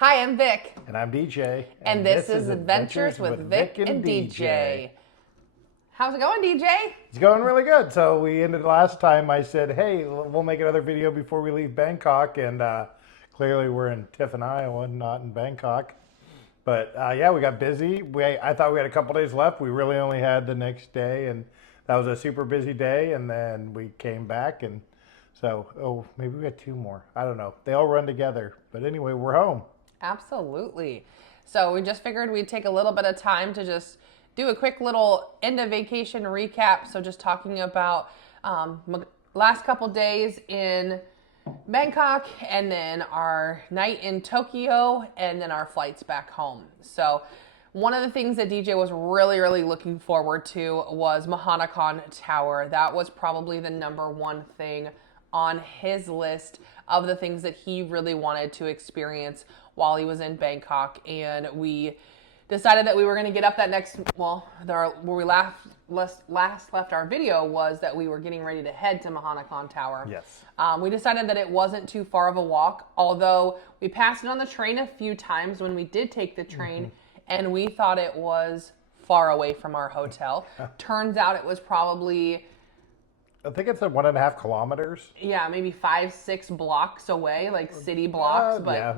Hi, I'm Vic. And I'm DJ. And this is Adventures with Vic and DJ. How's it going, DJ? It's going really good. So we ended last time. I said, hey, we'll make another video before we leave Bangkok. And clearly we're in Tiffin, Iowa, not in Bangkok. But yeah, we got busy. I thought we had a couple days left. We really only had the next day. And that was a super busy day. And then we came back. And so, maybe we got two more. I don't know. They all run together. But anyway, we're home. Absolutely. So we just figured we'd take a little bit of time to just do a quick little end of vacation recap. So just talking about last couple days in Bangkok, and then our night in Tokyo, and then our flights back home. So one of the things that DJ was really looking forward to was Mahanakan Tower. That was probably the number one thing on his list of the things that he really wanted to experience while he was in Bangkok. And we decided that we were going to get up that next, where we last left our video was that we were getting ready to head to Mahanakan Tower. Yes. We decided that it wasn't too far of a walk, although we passed it on the train a few times when we did take the train, and we thought it was far away from our hotel. Turns out it was probably, I think it's 1.5 kilometers. yeah, maybe 5-6 blocks away, like city blocks. But yeah.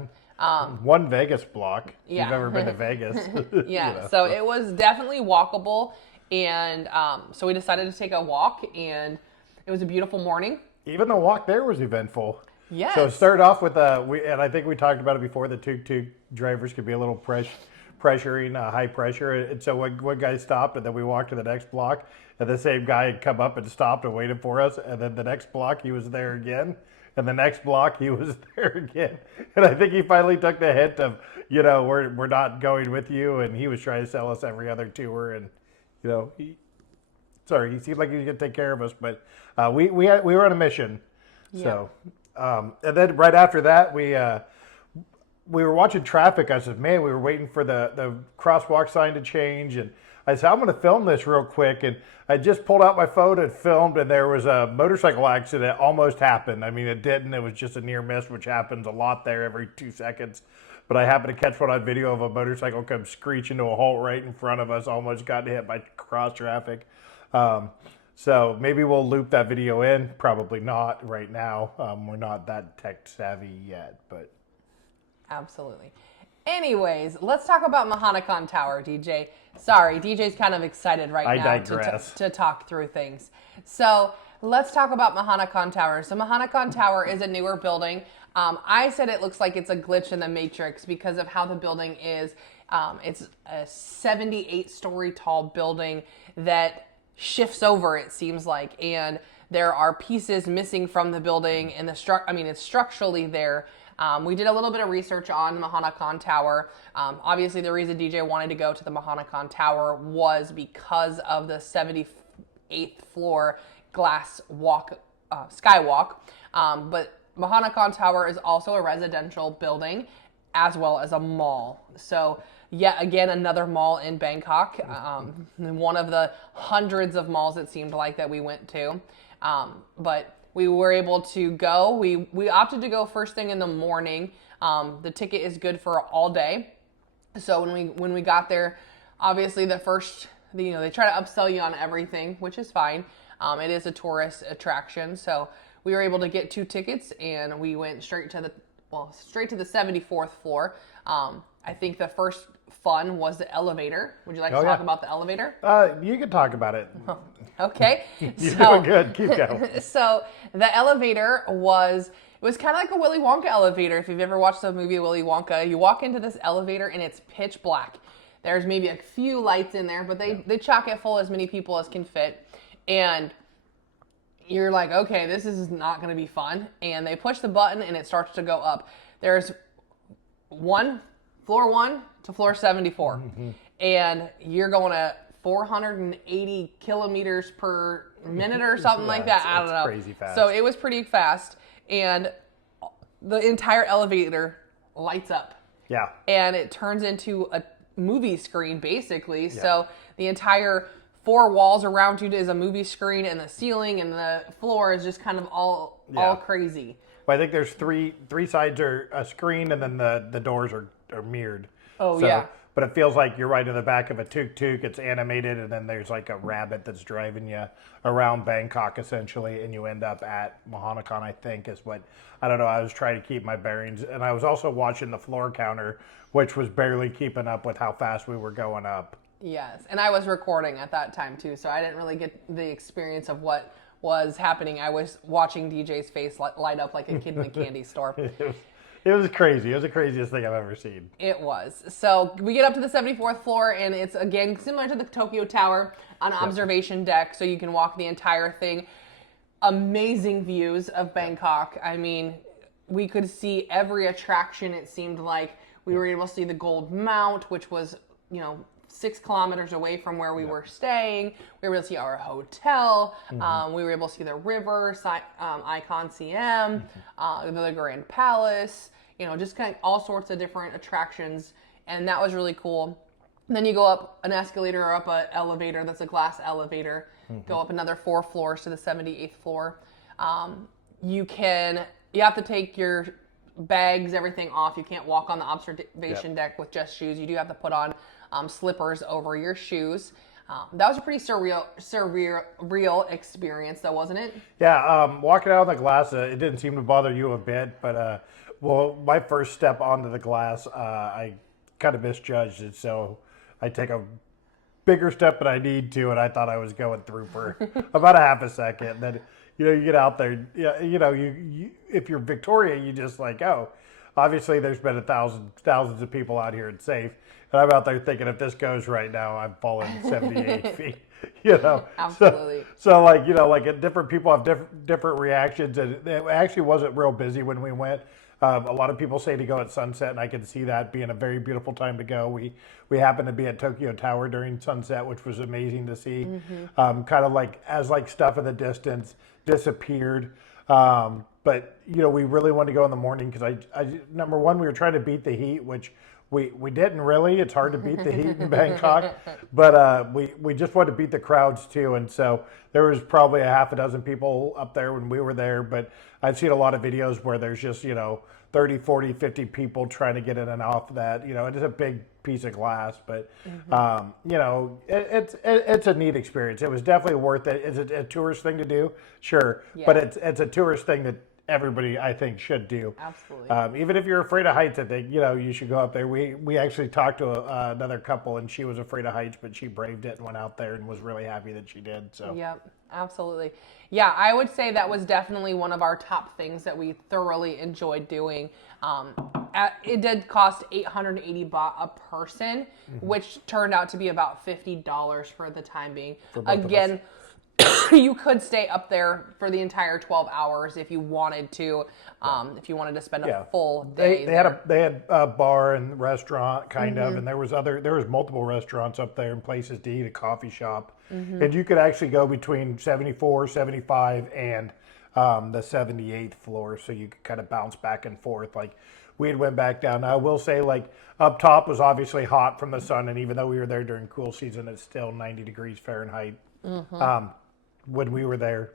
One Vegas block. Yeah. You've ever been to Vegas. Yeah, so it was definitely walkable. And so we decided to take a walk, and it was a beautiful morning. Even the walk there was eventful. Yes. So it started off with, and I think we talked about it before, the tuk-tuk drivers could be a little pressuring, high pressure. And so one guy stopped, and then we walked to the next block, and the same guy had come up and stopped and waited for us. And then the next block, he was there again. And the next block, he was there again. And I think he finally took the hint of, we're not going with you. And he was trying to sell us every other tour. And, he seemed like he was going to take care of us. But we were on a mission. Yeah. So, and then right after that, we were watching traffic. I said, man, we were waiting for the crosswalk sign to change. And I said, I'm going to film this real quick. And I just pulled out my phone and filmed, and there was a motorcycle accident that almost happened. I mean, it didn't. It was just a near miss, which happens a lot there every 2 seconds. But I happened to catch one on video of a motorcycle come screeching to a halt right in front of us, almost got hit by cross traffic. So maybe we'll loop that video in. Probably not right now. We're not that tech savvy yet, but. Absolutely. Anyways, let's talk about Mahanakan Tower, DJ. Sorry, DJ's kind of excited right now to talk through things. So let's talk about Mahanakan Tower. So Mahanakan Tower is a newer building. I said it looks like it's a glitch in the Matrix because of how the building is. It's a 78-story tall building that shifts over, it seems like, and there are pieces missing from the building, and it's structurally there. We did a little bit of research on Mahanakan Tower. Obviously, the reason DJ wanted to go to the Mahanakan Tower was because of the 78th floor glass skywalk. But Mahanakan Tower is also a residential building as well as a mall. So yet again, another mall in Bangkok. One of the hundreds of malls it seemed like that we went to. But we were able to go. We opted to go first thing in the morning. The ticket is good for all day. So when we got there, obviously they try to upsell you on everything, which is fine. It is a tourist attraction, so we were able to get 2 tickets, and we went straight to the 74th floor. I think the first fun was the elevator. Would you like to talk about the elevator? You can talk about it. Okay. You're doing good. Keep going. So the elevator was kind of like a Willy Wonka elevator. If you've ever watched the movie Willy Wonka, you walk into this elevator and it's pitch black. There's maybe a few lights in there, but they chock it full as many people as can fit. And you're like, okay, this is not going to be fun. And they push the button and it starts to go up. There's floor 1 to floor 74. Mm-hmm. And you're going at 480 kilometers per minute or something like that. I don't know. Crazy fast. So it was pretty fast. And the entire elevator lights up. Yeah. And it turns into a movie screen, basically. Yeah. So the entire 4 walls around you is a movie screen, and the ceiling and the floor is just kind of all crazy. Well, I think there's three sides are a screen, and then the doors are mirrored. Oh, yeah. But it feels like you're right in the back of a tuk-tuk. It's animated, and then there's like a rabbit that's driving you around Bangkok, essentially, and you end up at Mahanakan, I think, is what, I don't know, I was trying to keep my bearings. And I was also watching the floor counter, which was barely keeping up with how fast we were going up. Yes, and I was recording at that time, too, so I didn't really get the experience of what was happening. I was watching DJ's face light up like a kid in a candy store. It was crazy. It was the craziest thing I've ever seen. It was. So we get up to the 74th floor, and it's, again, similar to the Tokyo Tower, on observation deck, so you can walk the entire thing. Amazing views of Bangkok. I mean, we could see every attraction, it seemed like. We were able to see the Gold Mount, which was, 6 kilometers away from where we were staying. We were able to see our hotel. We were able to see the river, Icon CM, the Grand Palace, just kind of all sorts of different attractions. And that was really cool. And then you go up an escalator or up an elevator that's a glass elevator, go up another 4 floors to the 78th floor. You have to take your bags, everything off. You can't walk on the observation deck with just shoes. You do have to put on slippers over your shoes. That was a pretty surreal experience, though, wasn't it? Yeah, walking out on the glass, it didn't seem to bother you a bit, but my first step onto the glass, I kind of misjudged it, so I take a bigger step than I need to, and I thought I was going through for about a half a second. Then, you get out there, you if you're Victoria, you just like, oh, obviously there's been thousands of people out here, it's safe. And I'm out there thinking, if this goes right now, I'm falling 78 feet. Absolutely. So different people have different reactions, and it actually wasn't real busy when we went. A lot of people say to go at sunset, and I can see that being a very beautiful time to go. We happened to be at Tokyo Tower during sunset, which was amazing to see. Kind of like as stuff in the distance disappeared. But we really wanted to go in the morning because I number one, we were trying to beat the heat, which we didn't really. It's hard to beat the heat in Bangkok, but we just wanted to beat the crowds too. And so there was probably a half a dozen people up there when we were there. But I've seen a lot of videos where there's just 30, 40, 50 people trying to get in and off that. It is a big piece of glass, but it's a neat experience. It was definitely worth it. Is it a tourist thing to do? Sure, but it's a tourist thing that everybody, I think, should do. Absolutely. Even if you're afraid of heights, I think you should go up there. We actually talked to another couple, and she was afraid of heights, but she braved it and went out there and was really happy that she did. So Yep, absolutely. Yeah, I would say that was definitely one of our top things that we thoroughly enjoyed doing. It did cost 880 baht a person, which turned out to be about $50 for the time being. Again, you could stay up there for the entire 12 hours if you wanted to. If you wanted to spend a full day. They had a bar and restaurant kind of, and there was multiple restaurants up there and places to eat, a coffee shop, and you could actually go between 74, 75, and the 78th floor, so you could kind of bounce back and forth. Like we had went back down. Now, I will say, up top was obviously hot from the sun, and even though we were there during cool season, it's still 90 degrees Fahrenheit. When we were there.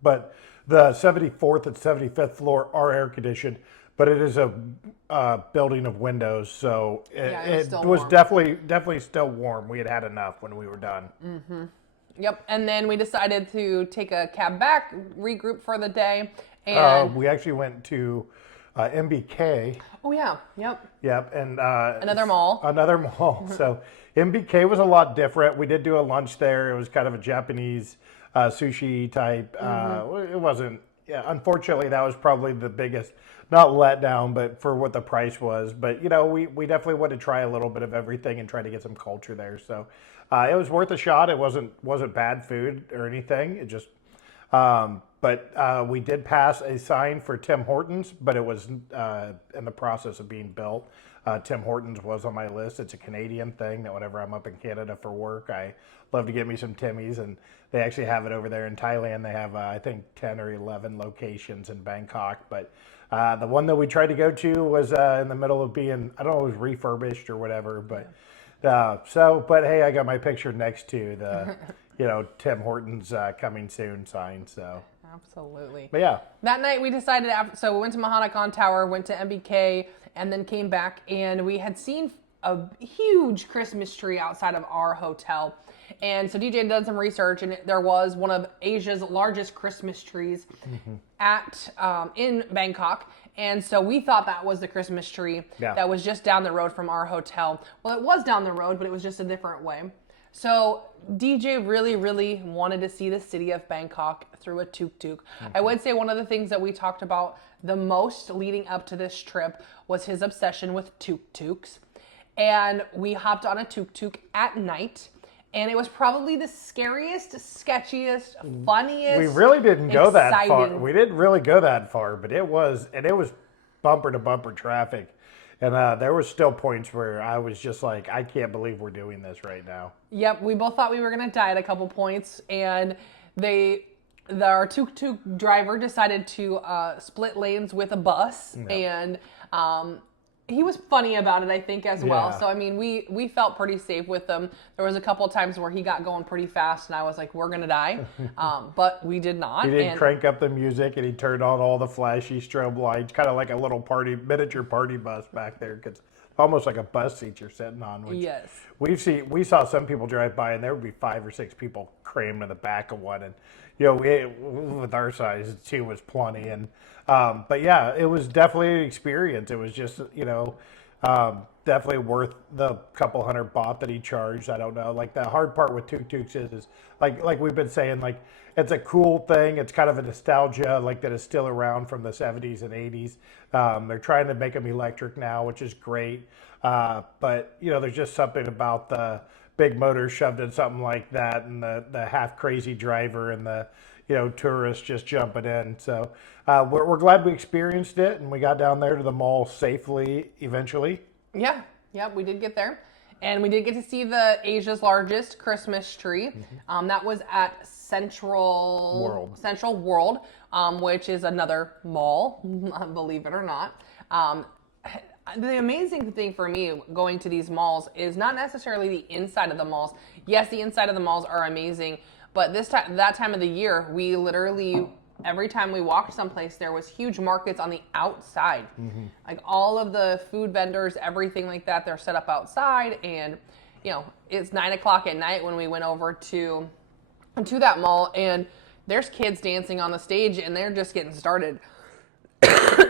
But the 74th and 75th floor are air conditioned, but it is a building of windows, so it was definitely still warm. We had enough when we were done. Yep, and then we decided to take a cab back, regroup for the day, and we actually went to MBK. Oh yeah, yep. Yep, and another mall. So MBK was a lot different. We did do a lunch there. It was kind of a Japanese sushi type. It wasn't. Yeah, unfortunately, that was probably the biggest, not letdown, but for what the price was. But we definitely wanted to try a little bit of everything and try to get some culture there. So it was worth a shot. It wasn't bad food or anything. It just. But we did pass a sign for Tim Hortons, but it was in the process of being built. Tim Hortons was on my list. It's a Canadian thing that whenever I'm up in Canada for work, I love to get me some Timmy's, and they actually have it over there in Thailand. They have, I think, 10 or 11 locations in Bangkok, but the one that we tried to go to was in the middle of being, I don't know, it was refurbished or whatever, but but hey, I got my picture next to the, Tim Hortons coming soon sign, so. Absolutely. But yeah. That night we decided, so we went to Mahanakan Tower, went to MBK, and then came back, and we had seen a huge Christmas tree outside of our hotel. And so DJ had done some research, and there was one of Asia's largest Christmas trees in Bangkok. And so we thought that was the Christmas tree that was just down the road from our hotel. Well, it was down the road, but it was just a different way. So DJ really, really wanted to see the city of Bangkok through a tuk-tuk. I would say one of the things that we talked about the most leading up to this trip was his obsession with tuk-tuks. And we hopped on a tuk-tuk at night. And it was probably the scariest, sketchiest, funniest. We really didn't go that far. We didn't really go that far, but it was bumper to bumper traffic. And there was still points where I was just like, I can't believe we're doing this right now. Yep, we both thought we were going to die at a couple points. And our tuk-tuk driver decided to split lanes with a bus. And he was funny about it, I think, as well. So, I mean, we felt pretty safe with him. There was a couple of times where he got going pretty fast, and I was like, we're going to die. But we did not. He didn't crank up the music, and he turned on all the flashy strobe lights, kind of like a little miniature party bus back there. It's almost like a bus seat you're sitting on. Which yes. We saw some people drive by, and there would be 5 or 6 people crammed in the back of one. And, you know, with our size, 2 was plenty. And but yeah, it was definitely an experience. It was just, you know, definitely worth the couple $100 baht that he charged. I don't know. Like, the hard part with tuk-tuks is like we've been saying, like, it's a cool thing. It's kind of a nostalgia, like, that is still around from the 70s and 80s. They're trying to make them electric now, which is great. But, you know, there's just something about the big motor shoved in something like that, and the half crazy driver and the, you know, tourists just jumping in. So we're glad we experienced it, and we got down there to the mall safely eventually. Yeah, we did get there. And we did get to see the Asia's largest Christmas tree. That was at Central World, which is another mall, believe it or not. The amazing thing for me going to these malls is not necessarily the inside of the malls. Yes, the inside of the malls are amazing, but that time of the year, we literally, every time we walked someplace, there was huge markets on the outside. Like, all of the food vendors, everything like that, they're set up outside. And, you know, it's 9 o'clock at night when we went over to that mall, and there's kids dancing on the stage, and they're just getting started.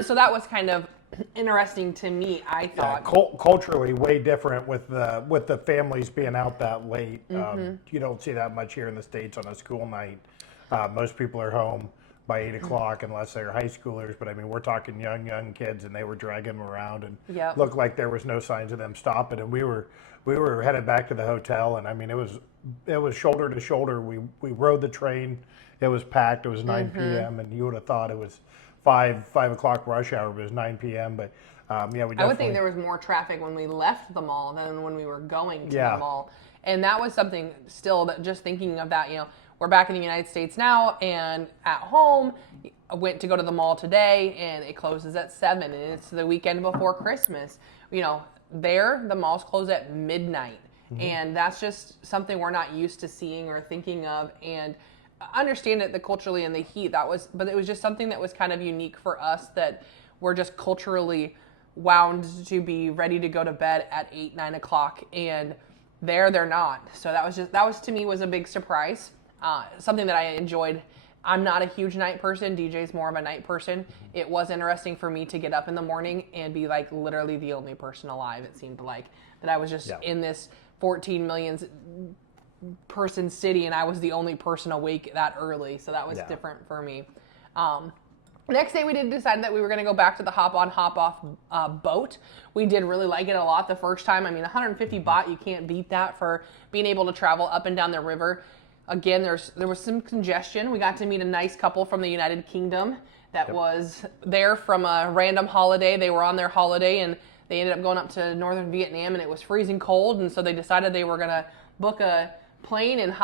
So that was kind of interesting to me, I thought. Yeah, culturally way different with the families being out that late. You don't see that much here in the States on a school night. Most people are home by 8 o'clock unless they're high schoolers. But I mean, we're talking young kids, and they were dragging them around, and looked like there was no signs of them stopping. And we were headed back to the hotel, and I mean, it was shoulder to shoulder. We rode the train. It was packed. It was 9 p.m. and you would have thought it was 5 o'clock rush hour, but it was 9 p.m. But we definitely... I would think there was more traffic when we left the mall than when we were going to the mall. And that was something still that, just thinking of that, you know, we're back in the United States now, and at home, I went to go to the mall today, and it closes at 7, and it's the weekend before Christmas. You know, the malls close at midnight, and that's just something we're not used to seeing or thinking of. And I understand it, culturally, and the heat, but it was just something that was kind of unique for us, that we're just culturally wound to be ready to go to bed at 8, 9 o'clock, and they're not. So that was to me was a big surprise. Something that I enjoyed. I'm not a huge night person. DJ's more of a night person. It was interesting for me to get up in the morning and be like literally the only person alive. It seemed like that I was just in this 14 million person city, and I was the only person awake that early. So that was different for me. Next day, we did decide that we were going to go back to the hop-on, hop-off boat. We did really like it a lot the first time. I mean, 150 baht, you can't beat that for being able to travel up and down the river. Again, there was some congestion. We got to meet a nice couple from the United Kingdom that was there from a random holiday. They were on their holiday, and they ended up going up to northern Vietnam, and it was freezing cold, and so they decided they were going to book a plane and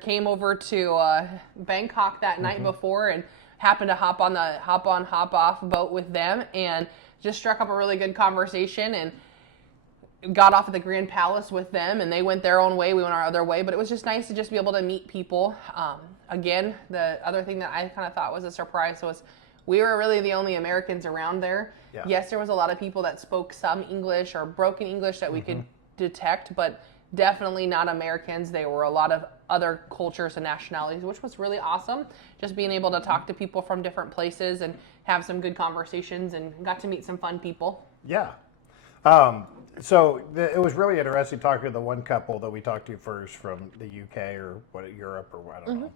came over to Bangkok that night before, and happened to hop on the hop-on, hop-off boat with them, and just struck up a really good conversation. And got off at the Grand Palace with them, and they went their own way. We went our other way, but it was just nice to just be able to meet people. Again, the other thing that I kind of thought was a surprise was we were really the only Americans around there. Yeah. Yes, there was a lot of people that spoke some English or broken English that we could detect, but definitely not Americans. There were a lot of other cultures and nationalities, which was really awesome. Just being able to talk to people from different places and have some good conversations, and got to meet some fun people. Yeah. So it was really interesting talking to the one couple that we talked to first from the UK or Europe or I don't know.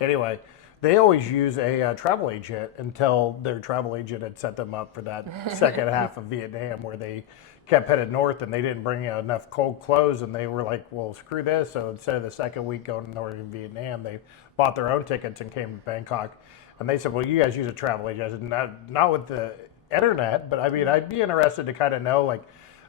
Anyway, they always use a travel agent until their travel agent had set them up for that second half of Vietnam where they kept headed north and they didn't bring enough cold clothes, and they were like, well, screw this. So instead of the second week going to northern Vietnam, they bought their own tickets and came to Bangkok. And they said, well, you guys use a travel agent. I said, not with the internet, but I mean, I'd be interested to kind of know, like,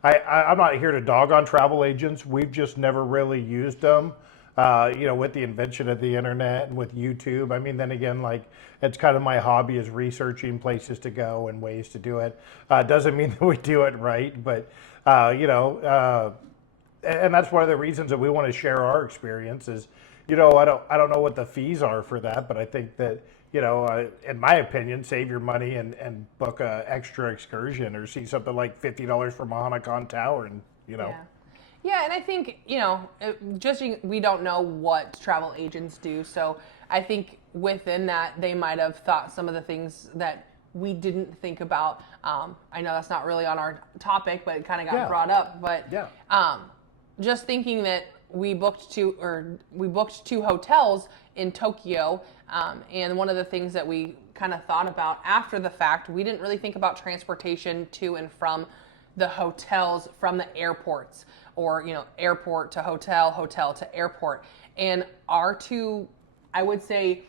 I'm not here to dog on travel agents. We've just never really used them, with the invention of the internet and with YouTube. I mean, then again, like, it's kind of my hobby is researching places to go and ways to do it. Doesn't mean that we do it right, but, and that's one of the reasons that we want to share our experiences. I don't know what the fees are for that, but I think that, in my opinion, save your money and book a extra excursion or see something like $50 for Mahanakan Tower, and Yeah, and I think we don't know what travel agents do, so I think within that they might have thought some of the things that we didn't think about. I know that's not really on our topic, but it kind of got brought up. But just thinking that we booked two hotels in Tokyo, and one of the things that we kind of thought about after the fact, we didn't really think about transportation to and from the hotels from the airports, or airport to hotel, hotel to airport. And our two, I would say,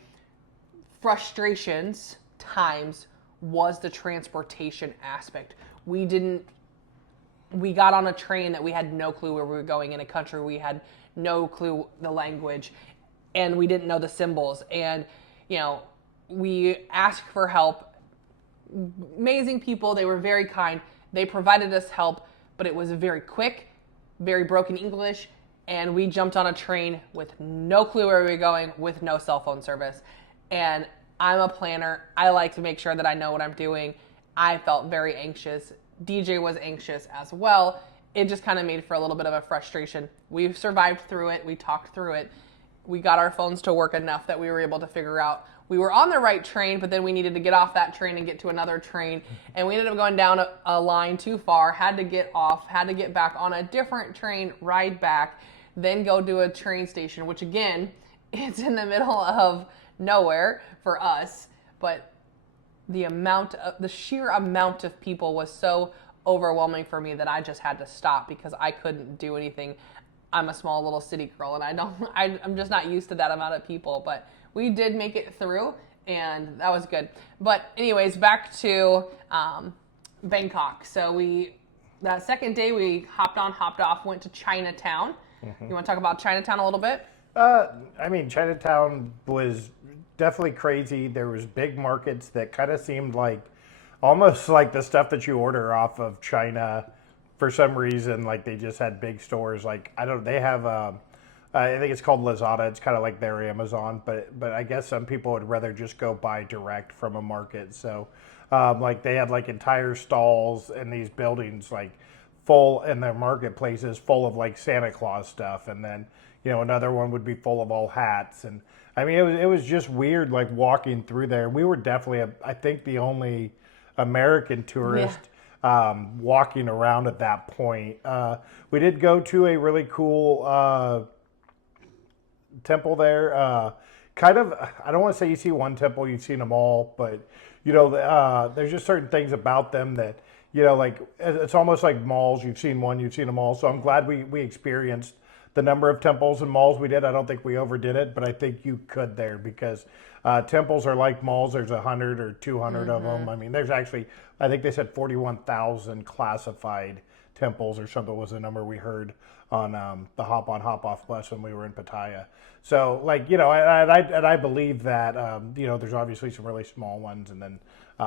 frustrations times was the transportation aspect. We got on a train that we had no clue where we were going, in a country we had no clue the language, and we didn't know the symbols. And, we asked for help. Amazing people. They were very kind. They provided us help, but it was very quick, very broken English, and we jumped on a train with no clue where we were going, with no cell phone service. And I'm a planner. I like to make sure that I know what I'm doing. I felt very anxious. DJ was anxious as well. It just kind of made for a little bit of a frustration. We survived through it. We talked through it. We got our phones to work enough that we were able to figure out we were on the right train, but then we needed to get off that train and get to another train. And we ended up going down a line too far, had to get off, had to get back on a different train, ride back, then go to a train station, which again, it's in the middle of nowhere for us. But the sheer amount of people was so overwhelming for me that I just had to stop because I couldn't do anything. I'm a small little city girl, and I'm just not used to that amount of people, but we did make it through, and that was good. But anyways, back to Bangkok. So that second day we hopped on, hopped off, went to Chinatown. You want to talk about Chinatown a little bit? Chinatown was definitely crazy. There was big markets that kind of seemed like almost like the stuff that you order off of China. For some reason, like they just had big stores. Like they have I think it's called Lazada. It's kind of like their Amazon, but I guess some people would rather just go buy direct from a market. So like they had like entire stalls in these buildings, like full, in their marketplaces full of like Santa Claus stuff, and then another one would be full of all hats. And I mean it was just weird, like walking through there. We were definitely I think the only American tourist. Yeah. Walking around at that point. We did go to a really cool temple there. Kind of, I don't want to say you see one temple, you've seen them all, but there's just certain things about them that, like it's almost like malls. You've seen one, you've seen them all. So I'm glad we experienced the number of temples and malls we did. I don't think we overdid it, but I think you could there because temples are like malls. There's 100 or 200 of them. I mean, there's actually, I think they said 41,000 classified temples or something was the number we heard on the hop on hop off bus when we were in Pattaya. So like, and I believe that, there's obviously some really small ones, and then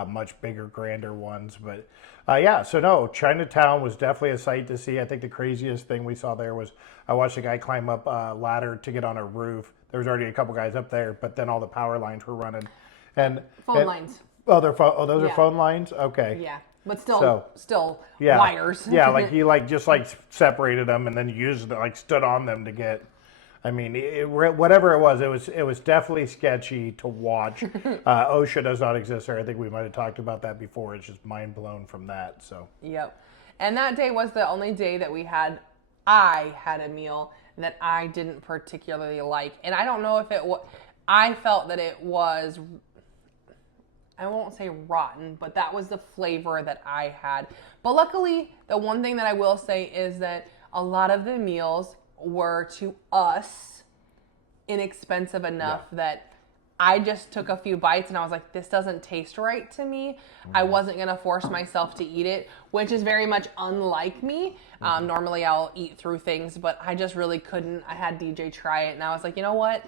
much bigger, grander ones. But yeah, so no, Chinatown was definitely a sight to see. I think the craziest thing we saw there was I watched a guy climb up a ladder to get on a roof. There was already a couple guys up there, but then all the power lines were running. And phone lines. Oh, those are phone lines? Okay. Yeah. But still yeah, wires. Yeah, like he just separated them and then used stood on them to get. I mean, whatever it was definitely sketchy to watch. OSHA does not exist there. I think we might have talked about that before. It's just mind blown from that. So. Yep. And that day was the only day that I had a meal that I didn't particularly like, and I don't know if it was. I felt that it was. I won't say rotten, but that was the flavor that I had. But luckily, the one thing that I will say is that a lot of the meals were, to us, inexpensive enough that I just took a few bites and I was like, this doesn't taste right to me. I wasn't going to force myself to eat it, which is very much unlike me. Normally I'll eat through things, but I just really couldn't. I had DJ try it and I was like, you know what?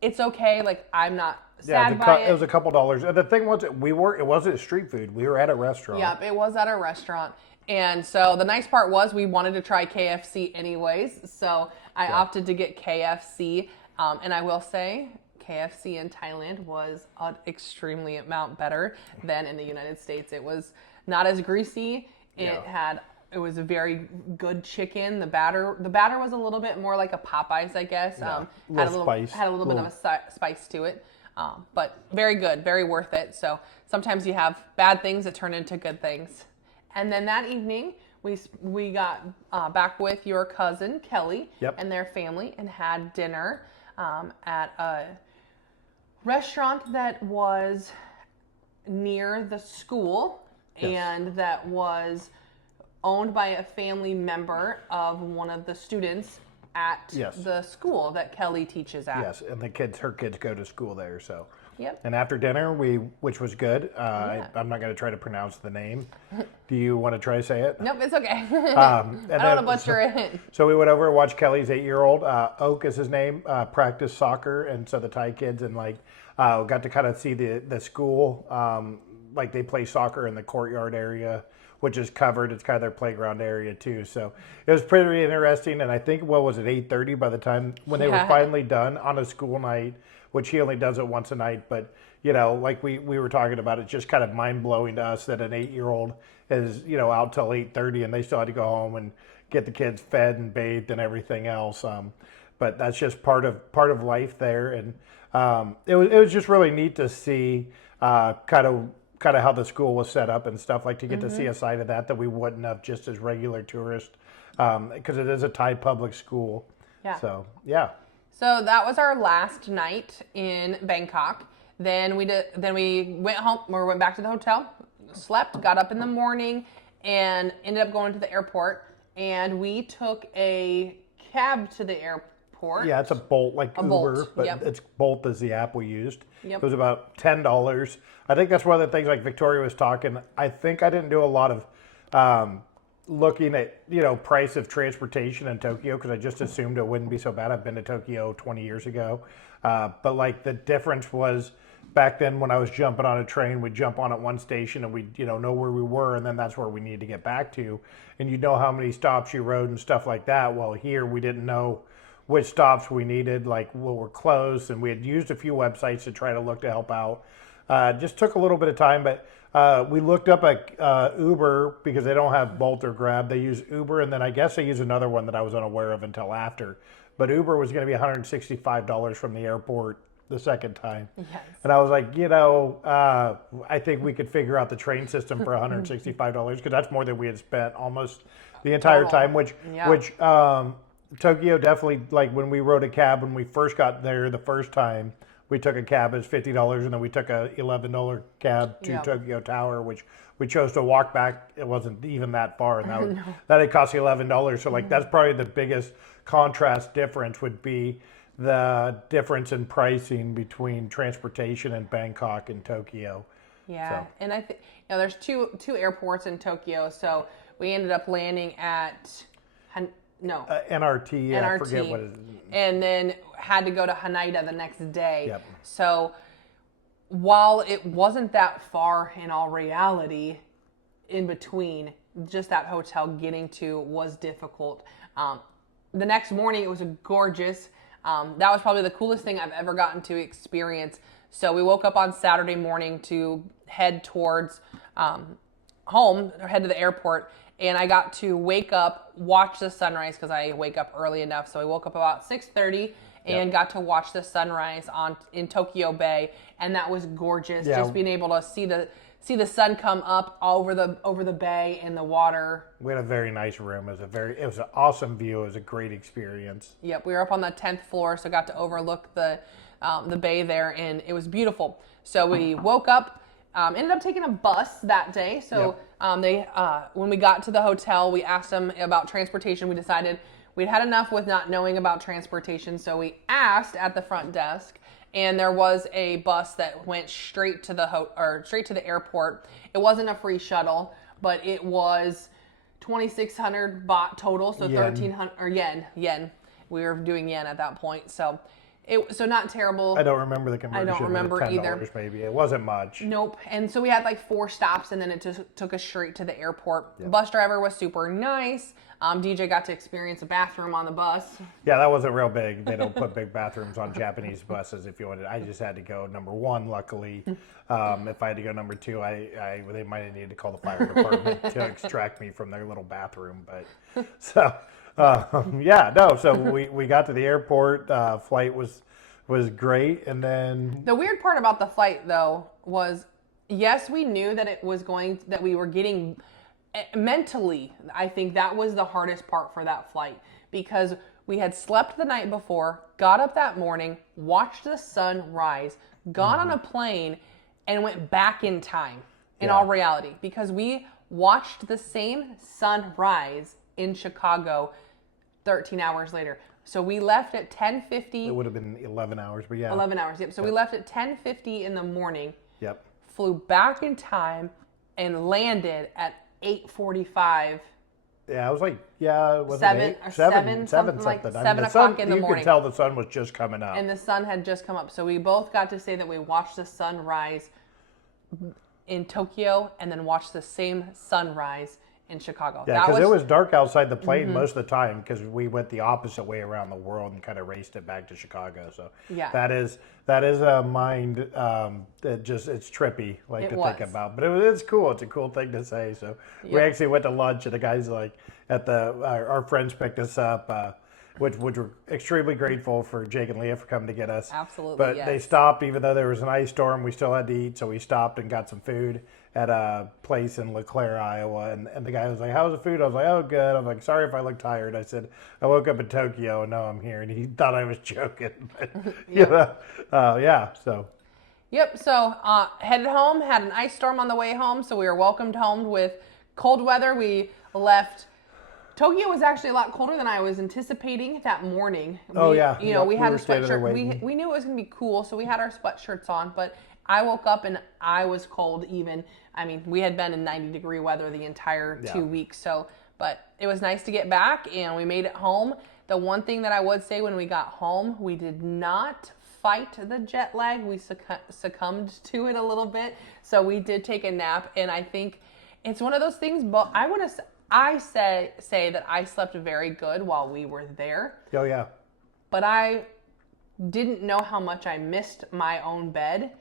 It's okay. Like, I'm not sad by it. It was a couple dollars. And the thing was, it wasn't street food. We were at a restaurant. Yep, it was at a restaurant. And so the nice part was we wanted to try KFC anyways. So I opted to get KFC. And I will say, KFC in Thailand was an extremely amount better than in the United States. It was not as greasy. It was a very good chicken. The batter was a little bit more like a Popeyes, I guess. Yeah. Had a little bit of a spice to it. But very good, very worth it. So sometimes you have bad things that turn into good things. And then that evening, we got back with your cousin, Kelly, and their family, and had dinner at a restaurant that was near the school and that was owned by a family member of one of the students at the school that Kelly teaches at. Yes, and her kids go to school there, so. Yep. And after dinner, which was good. I'm not going to try to pronounce the name. Do you want to try to say it? Nope, it's okay. I don't want to butcher it. So we went over and watched Kelly's 8-year-old. Oak is his name. Practice soccer, and so the Thai kids got to kind of see the school. They play soccer in the courtyard area, which is covered. It's kind of their playground area too. So it was pretty interesting. And I think, 8:30 by the time when they were finally done on a school night, which he only does it once a night. But, like we were talking about, it's just kind of mind blowing to us that an 8-year-old is, out till 8:30 and they still had to go home and get the kids fed and bathed and everything else. But that's just part of life there. And it was just really neat to see kind of how the school was set up and stuff, to get to see a side of that we wouldn't have just as regular tourists, because it is a Thai public school. Yeah. So, yeah. So that was our last night in Bangkok. Then we went home, or went back to the hotel, slept, got up in the morning, and ended up going to the airport. And we took a cab to the airport. Yeah, it's a Bolt, Uber, Bolt, but it's Bolt is the app we used. Yep. It was about $10. I think that's one of the things, Victoria was talking. I think I didn't do a lot of looking at, price of transportation in Tokyo, because I just assumed it wouldn't be so bad. I've been to Tokyo 20 years ago. But the difference was back then when I was jumping on a train, we'd jump on at one station and we'd, know where we were, and then that's where we needed to get back to. And you'd know how many stops you rode and stuff like that. Well, here we didn't know which stops we needed, were closed, and we had used a few websites to try to look to help out. Just took a little bit of time, but we looked up Uber, because they don't have Bolt or Grab. They use Uber, and then I guess they use another one that I was unaware of until after. But Uber was going to be $165 from the airport the second time. Yes. And I was like, I think we could figure out the train system for $165, because that's more than we had spent almost the entire time, which Tokyo definitely, when we rode a cab when we first got there the first time, we took a cab as $50, and then we took a $11 cab to Tokyo Tower, which we chose to walk back. It wasn't even that far, and that had cost $11. So that's probably the biggest contrast difference would be the difference in pricing between transportation in Bangkok and Tokyo. Yeah, and I think there's two airports in Tokyo, so we ended up landing at NRT. I forget what it is. And then had to go to Haneda the next day. Yep. So while it wasn't that far in all reality, in between, just that hotel getting to was difficult. The next morning, it was gorgeous. That was probably the coolest thing I've ever gotten to experience. So we woke up on Saturday morning to head towards home, or head to the airport, and I got to wake up, watch the sunrise because I wake up early enough. So I woke up about 6:30 and got to watch the sunrise in Tokyo Bay, and that was gorgeous. Yeah. Just being able to see the sun come up over the bay and the water. We had a very nice room. It was an awesome view. It was a great experience. Yep, we were up on the 10th floor, so got to overlook the bay there, and it was beautiful. So we woke up, ended up taking a bus that day. So when we got to the hotel, we asked them about transportation. We decided we'd had enough with not knowing about transportation, so we asked at the front desk. And there was a bus that went straight to the airport. It wasn't a free shuttle, but it was 2,600 baht total, so 1,300 or yen. We were doing yen at that point, so not terrible. I don't remember the conversion. I don't remember $10 either. Maybe it wasn't much. Nope. And so we had like 4 stops, and then it just took us straight to the airport. The bus driver was super nice. DJ got to experience a bathroom on the bus. Yeah, that wasn't real big. They don't put big bathrooms on Japanese buses if you wanted. I just had to go number 1, luckily. If I had to go number 2, they might have needed to call the fire department to extract me from their little bathroom. But so we got to the airport. Flight was great, and then the weird part about the flight though was, yes, we knew that that we were getting. Mentally, I think that was the hardest part for that flight, because we had slept the night before, got up that morning, watched the sun rise, got on a plane, and went back in time, in all reality, because we watched the same sunrise in Chicago 13 hours later. So we left at 10:50. It would have been 11 hours, but yeah. 11 hours, yep. So we left at 10:50 in the morning. Yep. Flew back in time and landed at 8:45. Yeah, it was like, it was 7 or 7 something like 7 o'clock in the morning. You could tell the sun was just coming up. And the sun had just come up. So we both got to say that we watched the sunrise in Tokyo and then watched the same sunrise in Chicago. Yeah, because it was dark outside the plane most of the time, because we went the opposite way around the world and kind of raced it back to Chicago. So that is a mind it's trippy to think about, but it's cool. It's a cool thing to say. So we actually went to lunch, and the guys our friends picked us up. Which we're extremely grateful for Jake and Leah for coming to get us. Absolutely, but they stopped, even though there was an ice storm, we still had to eat, so we stopped and got some food at a place in LeClaire, Iowa, and the guy was like, "How's the food?" I was like, "Oh, good." I was like, "Sorry if I look tired." I said, "I woke up in Tokyo and now I'm here," and he thought I was joking. But, so. Yep, so headed home, had an ice storm on the way home, so we were welcomed home with cold weather. We left. Tokyo was actually a lot colder than I was anticipating that morning. We had a sweatshirt. We knew it was going to be cool, so we had our sweatshirts on, but I woke up and I was cold even. I mean, we had been in 90-degree weather the entire 2 weeks, but it was nice to get back, and we made it home. The one thing that I would say, when we got home, we did not fight the jet lag. We succumbed to it a little bit, so we did take a nap, and I think it's one of those things, but I say that I slept very good while we were there. Oh, yeah. But I didn't know how much I missed my own bed.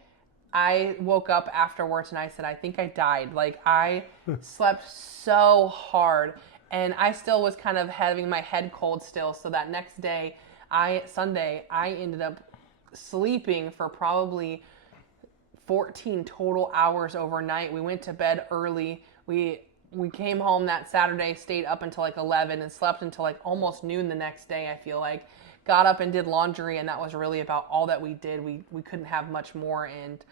I woke up afterwards and I said, I think I died. Like, I slept so hard, and I still was kind of having my head cold still. So that next day, Sunday, I ended up sleeping for probably 14 total hours overnight. We went to bed early. We came home that Saturday, stayed up until like 11 and slept until like almost noon the next day, I feel like. Got up and did laundry, and that was really about all that we did. We couldn't have much more. And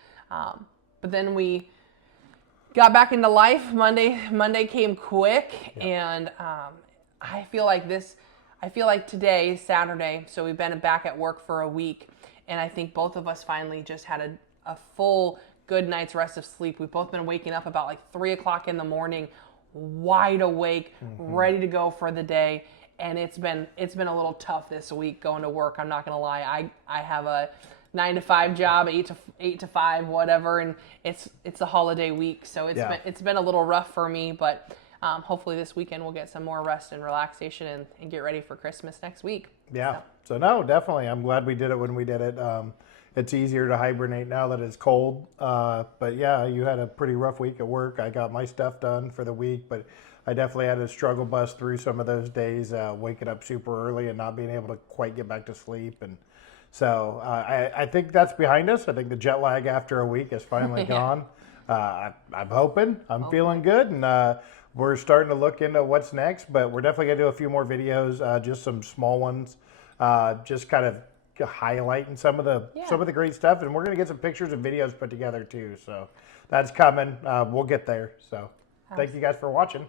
but then we got back into life. Monday came quick, and I feel like today, Saturday, so we've been back at work for a week, and I think both of us finally just had a full good night's rest of sleep. We've both been waking up about like 3 o'clock in the morning, wide awake, ready to go for the day. And it's been a little tough this week going to work. I'm not gonna lie. I have a 9 to 5 job, 8 to 5, whatever, and it's a holiday week, so it's been a little rough for me, but hopefully this weekend we'll get some more rest and relaxation and get ready for Christmas next week. Yeah. So no, definitely. I'm glad we did it when we did it. It's easier to hibernate now that it's cold. But yeah, you had a pretty rough week at work. I got my stuff done for the week, but I definitely had to struggle bust through some of those days, waking up super early and not being able to quite get back to sleep. And so I think that's behind us. I think the jet lag after a week is finally gone. I'm hoping. I'm feeling good. And we're starting to look into what's next, but we're definitely going to do a few more videos, just some small ones, just kind of highlighting some of the great stuff. And we're going to get some pictures and videos put together too. So that's coming. We'll get there. So thank you guys for watching.